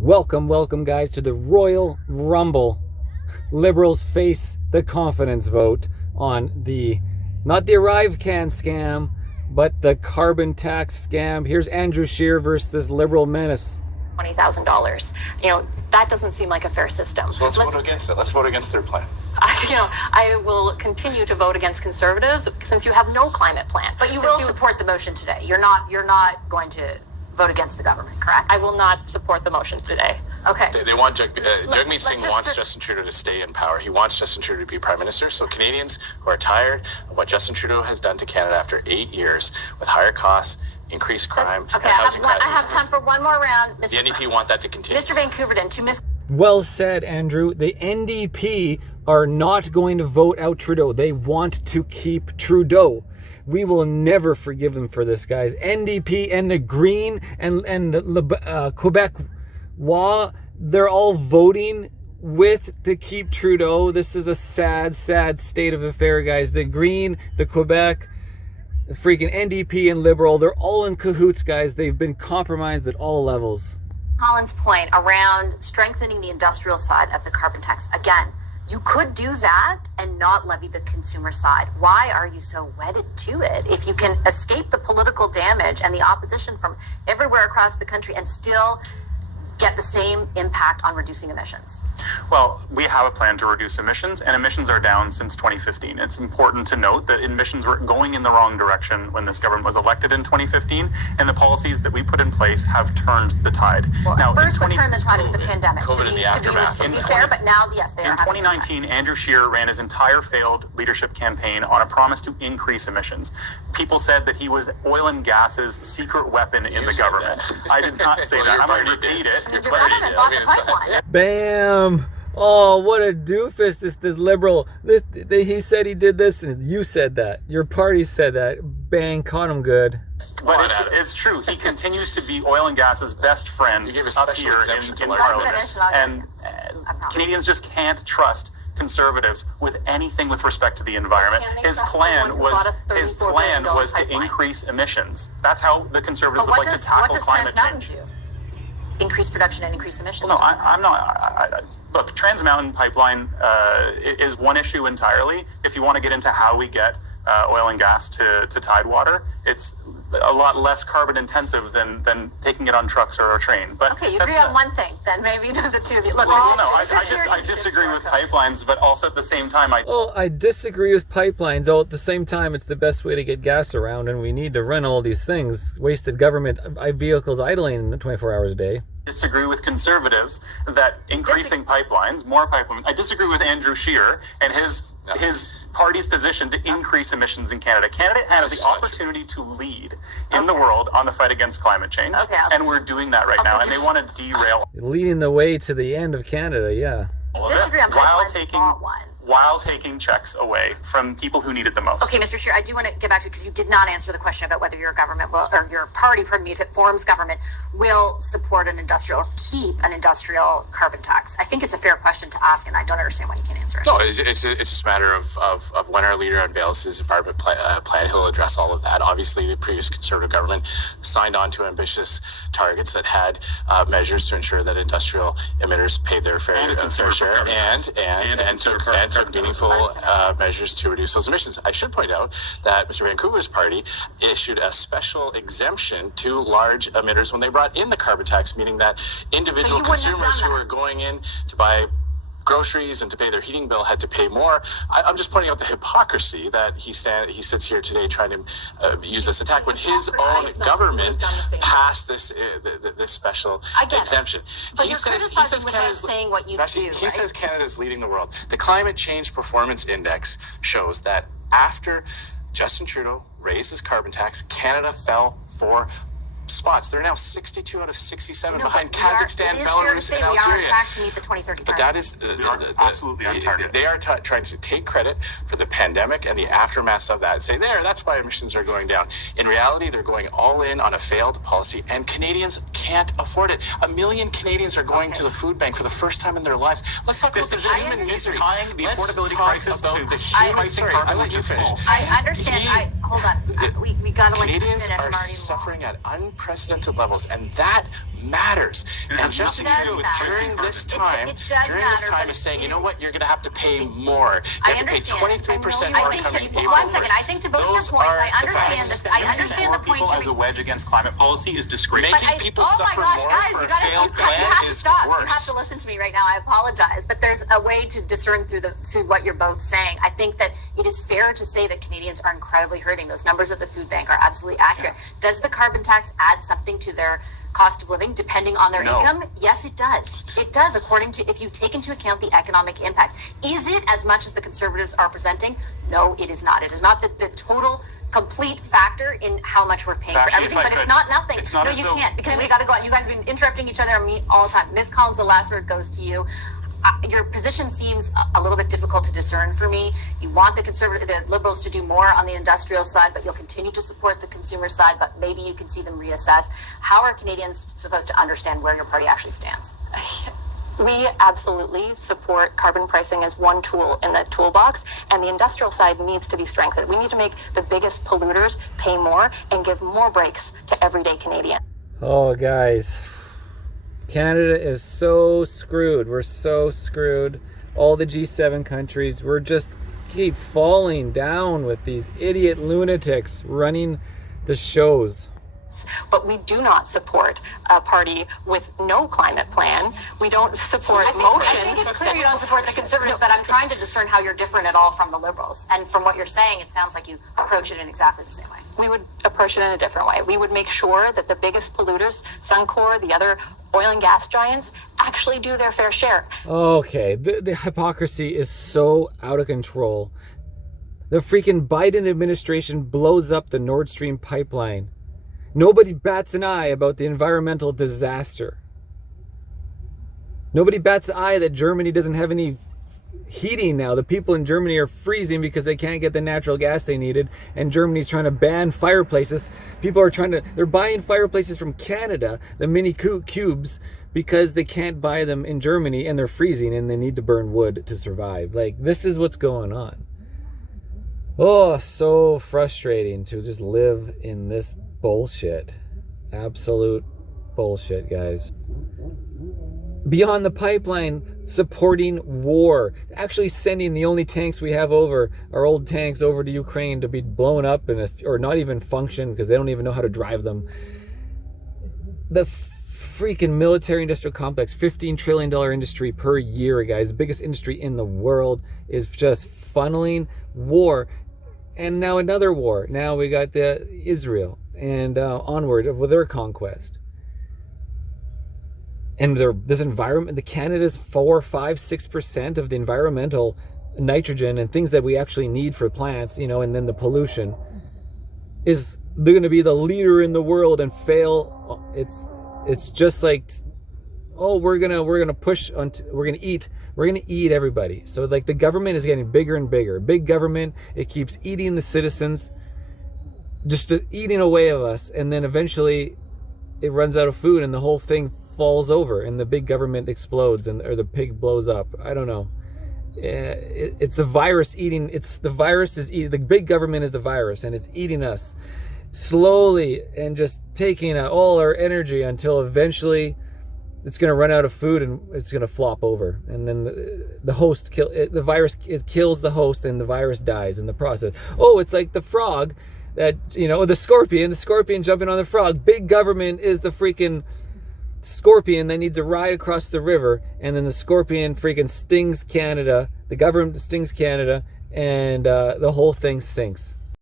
Welcome guys to the Royal Rumble. Liberals face the confidence vote on not the ArriveCan scam, but the carbon tax scam. Here's Andrew Scheer versus this liberal menace. $20,000. That doesn't seem like a fair system. So let's vote against it. Let's vote against their plan. I will continue to vote against Conservatives since you have no climate plan. But you will support the motion today. You're not going to vote against the government, correct? I will not support the motion today. Okay. They want Jagmeet Singh wants Justin Trudeau to stay in power. He wants Justin Trudeau to be prime minister. So Canadians who are tired of what Justin Trudeau has done to Canada after 8 years with higher costs, increased crime, and housing crisis. I have time for one more round. The NDP want that to continue. Mr. Vancouverden, to Ms. Well said, Andrew. The NDP are not going to vote out Trudeau. They want to keep Trudeau. We will never forgive them for this, guys. NDP and the Green and the Quebec Party, they're all voting to keep Trudeau. This is a sad state of affair, guys. The Green, the Quebec, the freaking NDP and Liberal, they're all in cahoots, guys. They've been compromised at all levels. Collins' point around strengthening the industrial side of the carbon tax. Again, you could do that and not levy the consumer side. Why are you so wedded to it? If you can escape the political damage and the opposition from everywhere across the country and still get the same impact on reducing emissions? Well, we have a plan to reduce emissions, and emissions are down since 2015. It's important to note that emissions were going in the wrong direction when this government was elected in 2015, and the policies that we put in place have turned the tide. Well, now, first what turned the tide was the pandemic. COVID and the aftermath. To be fair, but now, yes, they are. In 2019, Andrew Scheer ran his entire failed leadership campaign on a promise to increase emissions. People said that he was oil and gas's secret weapon in the government. I did not say that. I'm going to repeat it. Bam! Oh, what a doofus! This liberal. He said he did this, and you said that. Your party said that. Bang! Caught him good. But it's true. He continues to be oil and gas's best friend up here in Parliament, and Canadians just can't trust Conservatives with anything with respect to the environment. His plan was to increase emissions. That's how the Conservatives would like to tackle climate change. Increase production and increase emissions? Well, no, I'm not. Look, Trans Mountain Pipeline is one issue entirely. If you want to get into how we get oil and gas to Tidewater, it's a lot less carbon intensive than taking it on trucks or a train. But okay, you agree on one thing, then maybe the two of you. Look, I disagree with pipelines, but also at the same time, I disagree with pipelines. At the same time, it's the best way to get gas around, and we need to run all these things. Wasted government vehicles idling 24 hours a day. Disagree with Conservatives that increasing pipelines, more pipelines. I disagree with Andrew Scheer and his party's position to increase emissions in Canada. Canada has the opportunity to lead in the world on the fight against climate change, and we're doing that right now, and they want to derail. Leading the way to the end of Canada, yeah. Disagree on pipelines, while taking checks away from people who need it the most. Okay, Mr. Scheer, I do want to get back to you because you did not answer the question about whether your government will, or your party, if it forms government, will support an industrial, keep an industrial carbon tax. I think it's a fair question to ask, and I don't understand why you can't answer it. No, it's just a matter of when our leader unveils his environment plan, he'll address all of that. Obviously, the previous Conservative government signed on to ambitious targets that had measures to ensure that industrial emitters paid their fair share and took meaningful measures to reduce those emissions. I should point out that Mr. Vancouver's party issued a special exemption to large emitters when they brought in the carbon tax, meaning that individual consumers who are going in to buy groceries and to pay their heating bill had to pay more. I'm just pointing out the hypocrisy that he sits here today trying to use this attack when his own government passed this special exemption. But he says Canada's saying what you do. He says Canada's leading the world. The Climate Change Performance Index shows that after Justin Trudeau raised his carbon tax, Canada fell 4 spots. They're now 62 out of 67 behind Kazakhstan, Belarus, and Algeria. We are on track to meet the 2030 target. But that is absolutely on target. They are trying to take credit for the pandemic and the aftermath of that and say, that's why emissions are going down. In reality, they're going all in on a failed policy, and Canadians can't afford it. 1 million Canadians are going to the food bank for the first time in their lives. Let's talk about the human misery. Tying the affordability crisis to the pricing carbon, which is false. I understand. Hold on. We got to Canadians finish. are suffering at unprecedented unprecedented levels, and that matters. And Justin Trudeau during this time is saying, you know what, you're going to have to pay more. You have to pay 23% more coming April 1st. 1 second, I think to both your points, I understand the point. Using as a wedge against climate policy is disgraceful. Making people suffer more for a failed plan is worse. You have to listen to me right now. I apologize, but there's a way to discern through what you're both saying. I think that it is fair to say that Canadians are incredibly hurting. Those numbers at the food bank are absolutely accurate. Yeah. Does the carbon tax add something to their cost of living depending on their income? Yes, it does. It does, according to, if you take into account the economic impact. Is it as much as the Conservatives are presenting? No, it is not. It is not the total complete factor in how much we're paying for everything, but it's not nothing. No, you can't, because we got to go on. You guys have been interrupting each other and me all the time. Ms. Collins, the last word goes to you. Your position seems a little bit difficult to discern for me. You want the Liberals to do more on the industrial side, but you'll continue to support the consumer side, but maybe you can see them reassess. How are Canadians supposed to understand where your party actually stands? We absolutely support carbon pricing as one tool in the toolbox, and the industrial side needs to be strengthened. We need to make the biggest polluters pay more and give more breaks to everyday Canadians. Oh, guys. Canada is so screwed. We're so screwed. All the G7 countries, we're just keep falling down with these idiot lunatics running the shows. But we do not support a party with no climate plan. We don't support motions. I think it's clear you don't support the Conservatives, but I'm trying to discern how you're different at all from the Liberals. And from what you're saying, it sounds like you approach it in exactly the same way. We would approach it in a different way. We would make sure that the biggest polluters, Suncor, the other oil and gas giants, actually do their fair share. Okay, the hypocrisy is so out of control. The freaking Biden administration blows up the Nord Stream pipeline. Nobody bats an eye about the environmental disaster. Nobody bats an eye that Germany doesn't have any heating now. The people in Germany are freezing because they can't get the natural gas they needed, and Germany's trying to ban fireplaces. People are they're buying fireplaces from Canada, the mini cubes, because they can't buy them in Germany, and they're freezing and they need to burn wood to survive. Like, this is what's going on. Oh, so frustrating to just live in this bullshit. Absolute bullshit, guys. Beyond the pipeline, supporting war, actually sending the only tanks we have over, our old tanks, over to Ukraine to be blown up or not even function because they don't even know how to drive them. The freaking military industrial complex, $15 trillion industry per year, guys, the biggest industry in the world, is just funneling war. And now another war. Now we got the Israel and onward with their conquest. And this environment, the Canada's 4, 5, 6% of the environmental nitrogen and things that we actually need for plants, and then the pollution they're going to be the leader in the world and fail. It's just like, oh, we're gonna push on. We're gonna eat everybody. So like the government is getting bigger and bigger. Big government, it keeps eating the citizens, just eating away of us, and then eventually it runs out of food and the whole thing falls over and the big government explodes or the pig blows up. I don't know. It's a virus eating. The big government is the virus, and it's eating us slowly and just taking all our energy until eventually it's going to run out of food and it's going to flop over. And then the virus kills the host and the virus dies in the process. Oh, it's like the frog that, the scorpion jumping on the frog. Big government is the freaking scorpion that needs to ride across the river, and then the scorpion freaking stings Canada. The government stings Canada, and the whole thing sinks.